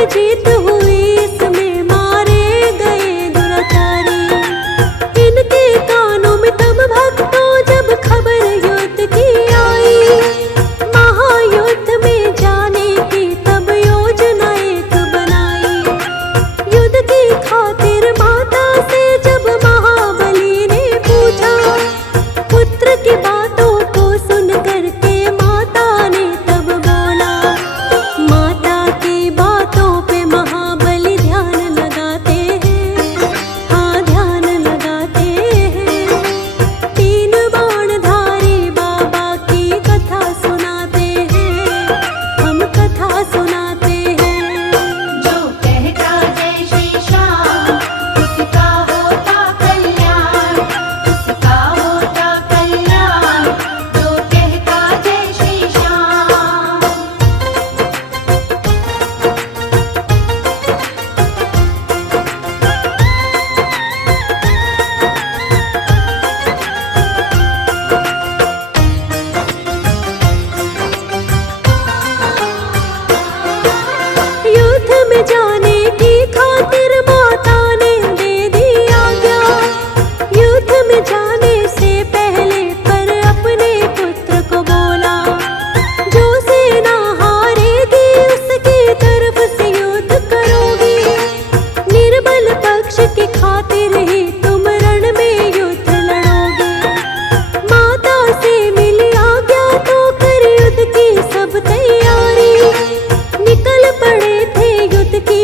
की जीत हुई, इसमें मारे गए दुराचारी। इनके कानों में तब भक्तों जब खबर युद्ध की आई, महायुद्ध में जाने की तब योजना एक बनाई। युद्ध की खातिर माता से जब महाबली ने पूछा, पुत्र की बातों को सुन करके माता ने तब बोला। माता की बातों पे महाबली ध्यान लगाते हैं, हाँ ध्यान लगाते हैं। तीन बाणधारी बाबा की कथा सुनाते हैं, हम कथा सुनाते हैं। जो कहता जय श्री श्याम, उसका होता कल्याण, उसका होता कल्याण। जो कहता जय श्री श्याम। युद्ध में जाने की खातिर माता ने दे दी आज्ञा। युद्ध में जाने से पहले पर अपने पुत्र को बोला, जो सेना हारेगी उसकी तरफ से युद्ध करोगी। निर्बल पक्ष की खातिर ही तुम रण में युद्ध लड़ोगे। माता से मिली आज्ञा तो कर युद्ध की सब तैयारी। निकल पड़े थे युद्ध की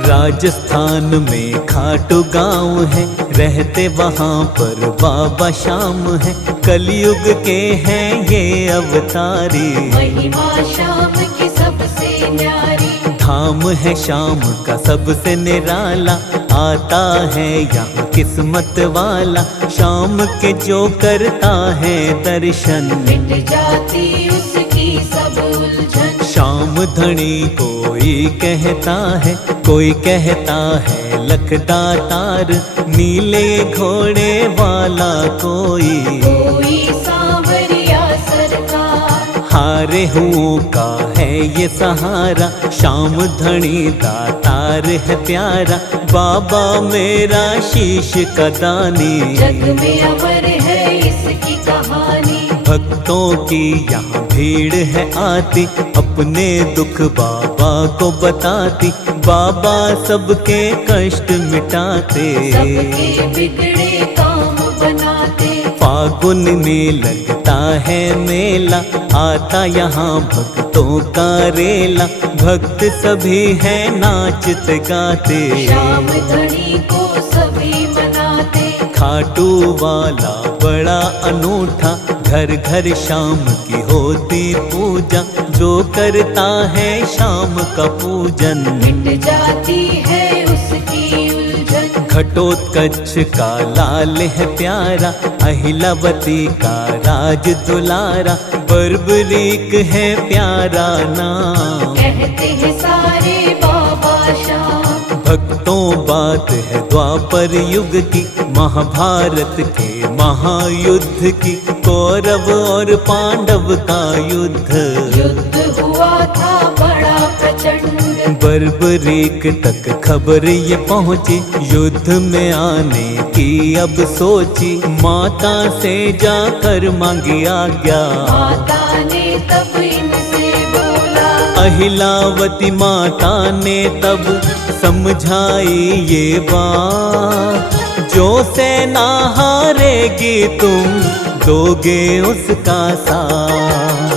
राजस्थान में खाटू गांव है, रहते वहाँ पर बाबा श्याम है। कलयुग के हैं ये अवतारी, महिमा श्याम की सबसे न्यारी। धाम है श्याम का सबसे निराला, आता है यहाँ किस्मत वाला। शाम के जो करता है दर्शन, मिट जाती उसकी सब उलझन। श्याम धनी कोई कहता है, कोई कहता है लखदातार। नीले घोड़े वाला कोई, कोई सांवरिया सरकार। हारे हुओं का है ये सहारा। श्याम धनी दातार है प्यारा, बाबा मेरा शीश का दानी। जग में अमर है इसकी कहानी। भक्तों की यहाँ भीड़ है आती, अपने दुख बाबा को बताती। बाबा सबके कष्ट मिटाते, सबके बिगड़े काम बनाते। फागुन में लगता है मेला, आता यहाँ भक्तों का रेला। भक्त सभी हैं नाचते गाते, श्याम धनी को सभी मनाते। खाटू वाला बड़ा अनूठा, घर घर शाम की होती पूजा। जो करता है शाम का पूजन, मिट जाती है उसकी उलझन। घटोत्कच का लाल है प्यारा, अहिलावती का राज दुलारा। बर्बरीक है प्यारा नाम, कहते हैं सारे बाबा श्याम। भक्तों बात है द्वापर युग की, महाभारत के महायुद्ध की। कौरव और पांडव का युद्ध, युद्ध हुआ था बड़ा प्रचंड। बर्बरीक तक खबर ये पहुंची, युद्ध में आने की अब सोची। माता से जाकर मांगी आज्ञा, माता ने तब इनसे बोला। अहिलावती माता ने तब समझाई ये बात। जो सेना हारेगी तुम दोगे उसका साथ।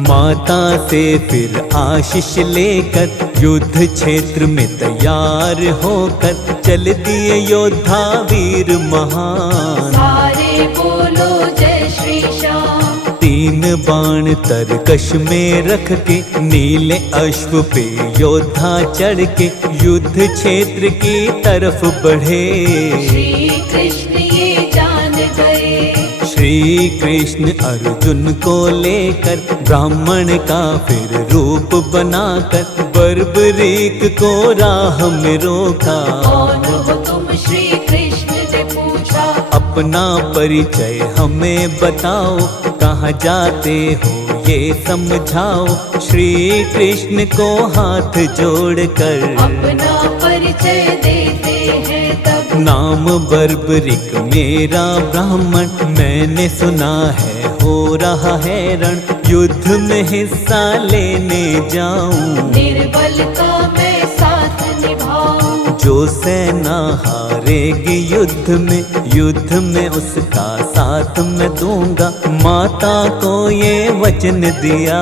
माता से फिर आशीष लेकर, युद्ध क्षेत्र में तैयार होकर। चल दिए योद्धा वीर महान, सारे बोलो जय श्री श्याम। 3 बाण तरकश में रख के, नीले अश्व पे योद्धा चढ़ के। युद्ध क्षेत्र की तरफ बढ़े, श्री कृष्ण ये जान गए। श्री कृष्ण अर्जुन को लेकर, ब्राह्मण का फिर रूप बनाकर। बर्बरीक को राह में रोका, कौन हो तुम श्री कृष्ण ने पूछा। अपना परिचय हमें बताओ, कहाँ जाते हो ये समझाओ। श्री कृष्ण को हाथ जोड़कर अपना परिचय देते हैं तब। नाम बर्बरीक मेरा ब्राह्मण, मैंने सुना है हो रहा है रण। युद्ध में हिस्सा लेने जाऊं, निर्बल का मैं साथ निभाऊं। जो सेना हारेगी युद्ध में उसका साथ मैं दूंगा। माता को ये वचन दिया,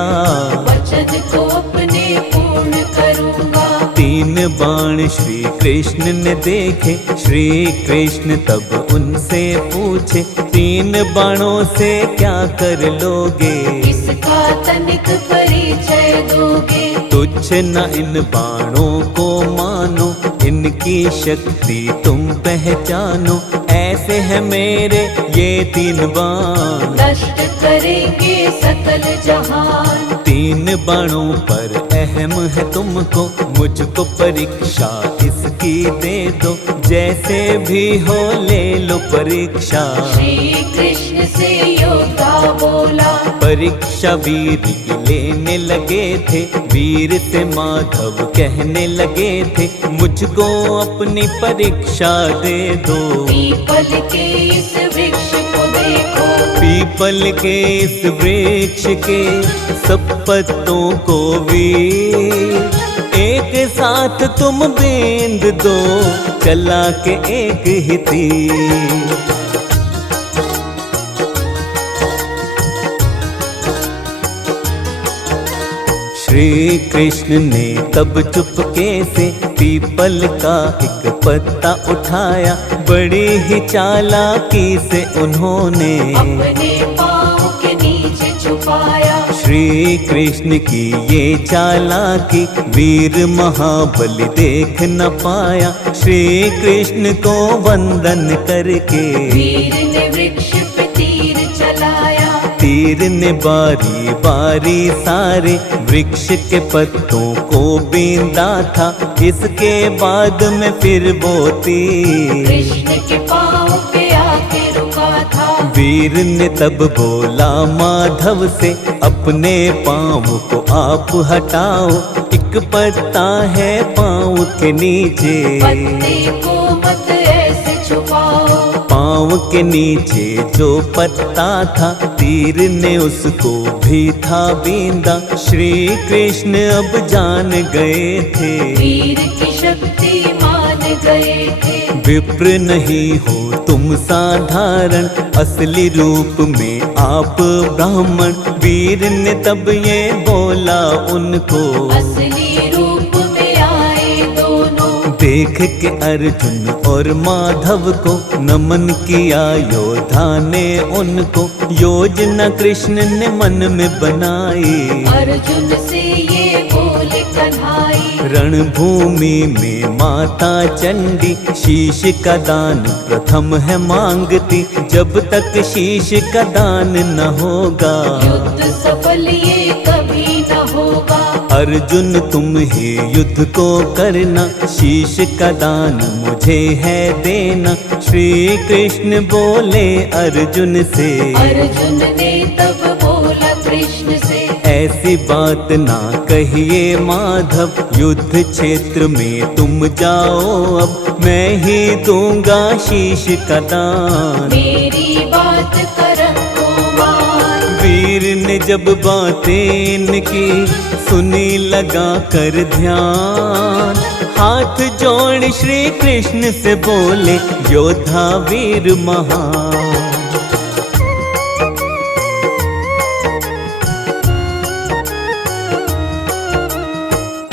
वचन को अपने पूर्ण करूंगा। 3 बाण श्री कृष्ण ने देखे, श्री कृष्ण तब उनसे पूछे। 3 बाणों से क्या कर लोगे, इसका तनिक परिचय दोगे। तुच्छ न इन बाणों को मानो, इनकी शक्ति तुम पहचानो। ऐसे है मेरे ये 3 बाण, नष्ट करेंगे सकल जहान। 3 बाणों पर अहम है तुमको, मुझको परीक्षा इसकी दे दो। जैसे भी हो ले लो परीक्षा, श्री कृष्ण से योद्धा बोला। परीक्षा वीर की लेने लगे थे, वीर से माधव कहने लगे थे। मुझको अपनी परीक्षा दे दो। पीपल के इस वृक्ष को देखो, पीपल के इस वृक्ष के सब पत्तों को वीर एक साथ तुम बेंद दो, चला के एक ही तीर। श्री कृष्ण ने तब चुपके से पीपल का एक पत्ता उठाया, बड़ी ही चालाकी से उन्होंने अपने पाँव के नीचे छुपाया। श्री कृष्ण की ये चालाकी वीर महाबली देख न पाया। श्री कृष्ण को वंदन करके वीर ने वृक्ष पे तीर चलाया। तीर ने बारी बारी सारे वृक्ष के पत्तों को बींदा था। इसके बाद में फिर वो तीर कृष्ण के पाँव पे आके रुका था। वीर ने तब बोला माधव से, अपने पाँव को आप हटाओ, एक पत्ता है पाँव के नीचे, पत्ते को मत ऐसे छुपाओ। पाँव के नीचे जो पत्ता था तीर ने उसको भी था बींदा। श्री कृष्ण अब जान गए थे, वीर की शक्ति मान गए थे। विप्र नहीं हो तुम साधारण, असली रूप में आप ब्राह्मण। वीर ने तब ये बोला उनको, असली रूप में आए दोनों। देख के अर्जुन और माधव को नमन किया योद्धा ने उनको। योजना कृष्ण ने मन में बनाई, अर्जुन से ये बोले कन्हाई। रणभूमि में माता चंडी शीश का दान प्रथम है मांगती। जब तक शीश का दान न होगा युद्ध सफल ये कभी न होगा। अर्जुन तुम ही युद्ध को करना, शीश का दान मुझे है देना। श्री कृष्ण बोले अर्जुन से, अर्जुन ने तब बोला कृष्ण से, ऐसी बात ना कहिए माधव, युद्ध क्षेत्र में तुम जाओ अब, मैं ही दूंगा शीश का दान। मेरी बात करम को मान। वीर ने जब बातें इनकी सुनी लगा कर ध्यान, हाथ जोड़ श्री कृष्ण से बोले योद्धा वीर महान।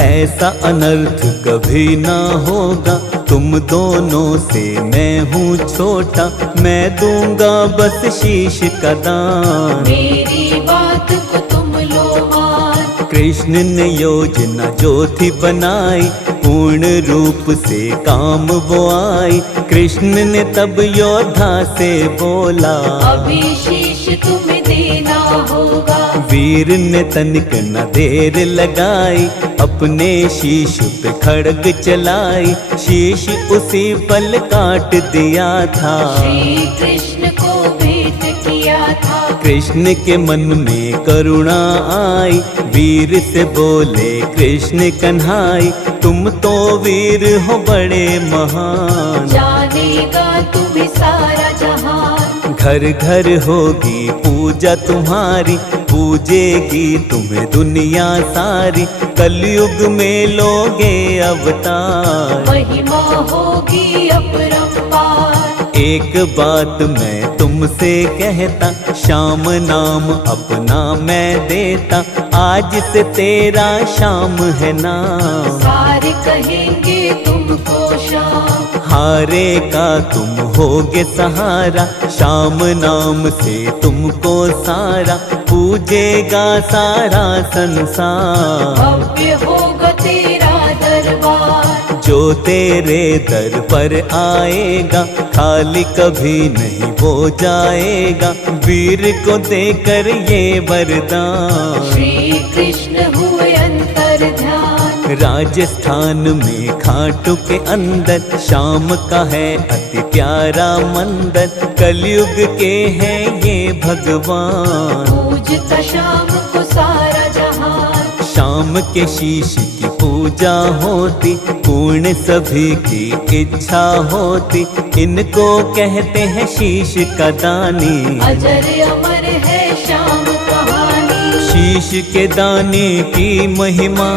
ऐसा अनर्थ कभी ना होगा, तुम दोनों से मैं हूँ छोटा, मैं दूंगा बस शीश का दान। मेरी बात को तुम लो मान। कृष्ण ने योजना जो थी बनाई, पूर्ण रूप से काम वो आई। कृष्ण ने तब योद्धा से बोला, अभी शीश तुम्हें देना होगा। वीर ने तनिक न देर लगाई, अपने शीश पे खड्ग चलाई। शीश उसी पल काट दिया था, श्री कृष्ण को भेंट किया था। कृष्ण के मन में करुणा आई, वीर से बोले कृष्ण कन्हाई, तुम तो वीर हो बड़े महान। जानेगा तुम्हें सारा जहान। घर घर होगी पूजा तुम्हारी, पूजेगी तुम्हें दुनिया सारी। कलयुग में लोगे अवतार, महिमा होगी अपरंपार। एक बात मैं तुमसे कहता, श्याम नाम अपना मैं देता। आज से तेरा श्याम है नाम, सारे कहेंगे तुमको श्याम। हारे का तुम होगे सहारा, श्याम नाम से तुमको सारा पूजेगा सारा संसार। भव्य होगा तेरा दरबार, जो तेरे दर पर आएगा खाली कभी नहीं वो जाएगा। वीर को देकर ये वरदान, श्री कृष्ण हुए अंतर ध्यान। राजस्थान में खाटू के अंदर श्याम का है अति प्यारा मंदिर। कलयुग के हैं ये भगवान, पूजता श्याम को सारा जहान। शाम के शीश की पूजा होती, पूर्ण सभी की इच्छा होती। इनको कहते हैं शीश का दानी, अजर अमर है श्याम कहानी। शीश के दाने की महिमा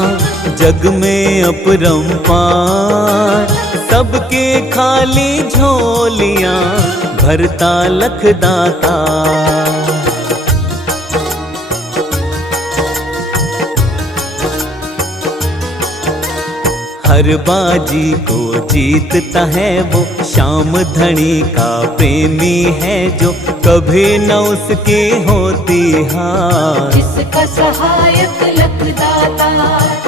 जग में अपरंपार। सबके खाली झोलियां भरता लखदाता। हर बाजी को जीतता है वो, श्याम धनी का प्रेमी है जो, कभी न उसकी होती हार। जिसका सहायक लखदाता,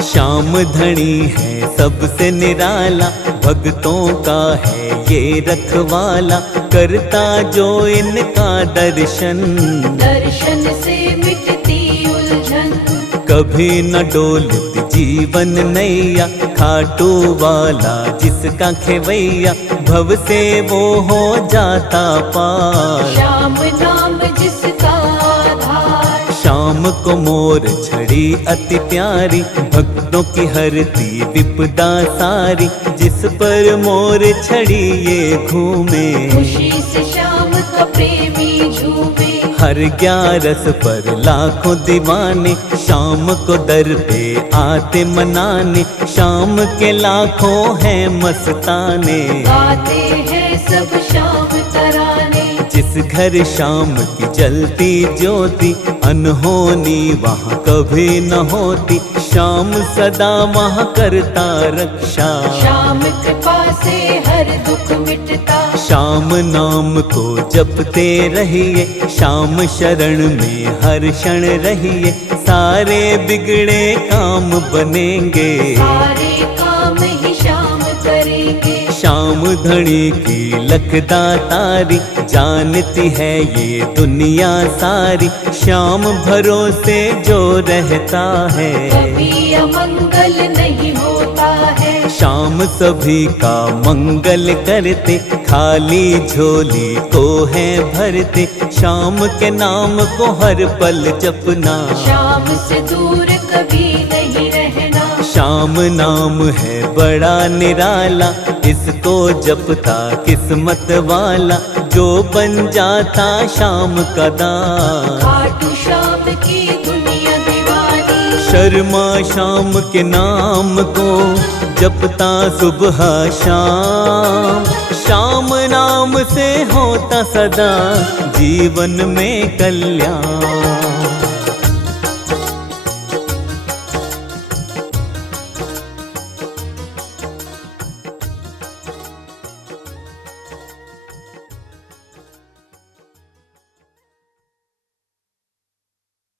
श्याम धनी है सबसे निराला, भक्तों का है ये रखवाला, करता जो इनका दर्शन, दर्शन से मिटती उलझन। कभी न डोलती जीवन नैया, खाटू वाला जिसका खेवैया, भव से वो हो जाता पार। श्याम नाम जिसका आधार, शाम को मोर छड़ी अति प्यारी, भक्तों की हरती विपदा सारी, जिस पर मोर छड़ी ये घूमे, खुशी से श्याम का प्रेमी झूमे। हर 11 पर लाखों दीवाने, शाम को दर पे आते मनाने, शाम के लाखों हैं मस्ताने, गाते हैं सब श्याम तराने। जिस घर शाम की जलती ज्योति, अनहोनी वहाँ कभी न होती, शाम सदा वहाँ करता रक्षा। श्याम कृपा से हर दुख मिटता, श्याम नाम को जपते रहिए, श्याम शरण में हर क्षण रहिए, सारे बिगड़े काम बनेंगे, सारे काम ही श्याम करेंगे। श्याम धनी की लखदातारी, जानती है ये दुनिया सारी, श्याम भरोसे जो रहता है, कभी अमंगल नहीं होता है। श्याम सभी का मंगल करते, खाली झोली को है भरते, श्याम के नाम को हर पल जपना, श्याम से दूर कभी नहीं रहना। श्याम नाम है बड़ा निराला, इसको जपता किस्मत वाला, जो बन जाता श्याम का दास। खाटू श्याम की दुनिया दीवानी, शर्मा श्याम के नाम को जपता सुबह शाम, श्याम नाम से होता सदा जीवन में कल्याण।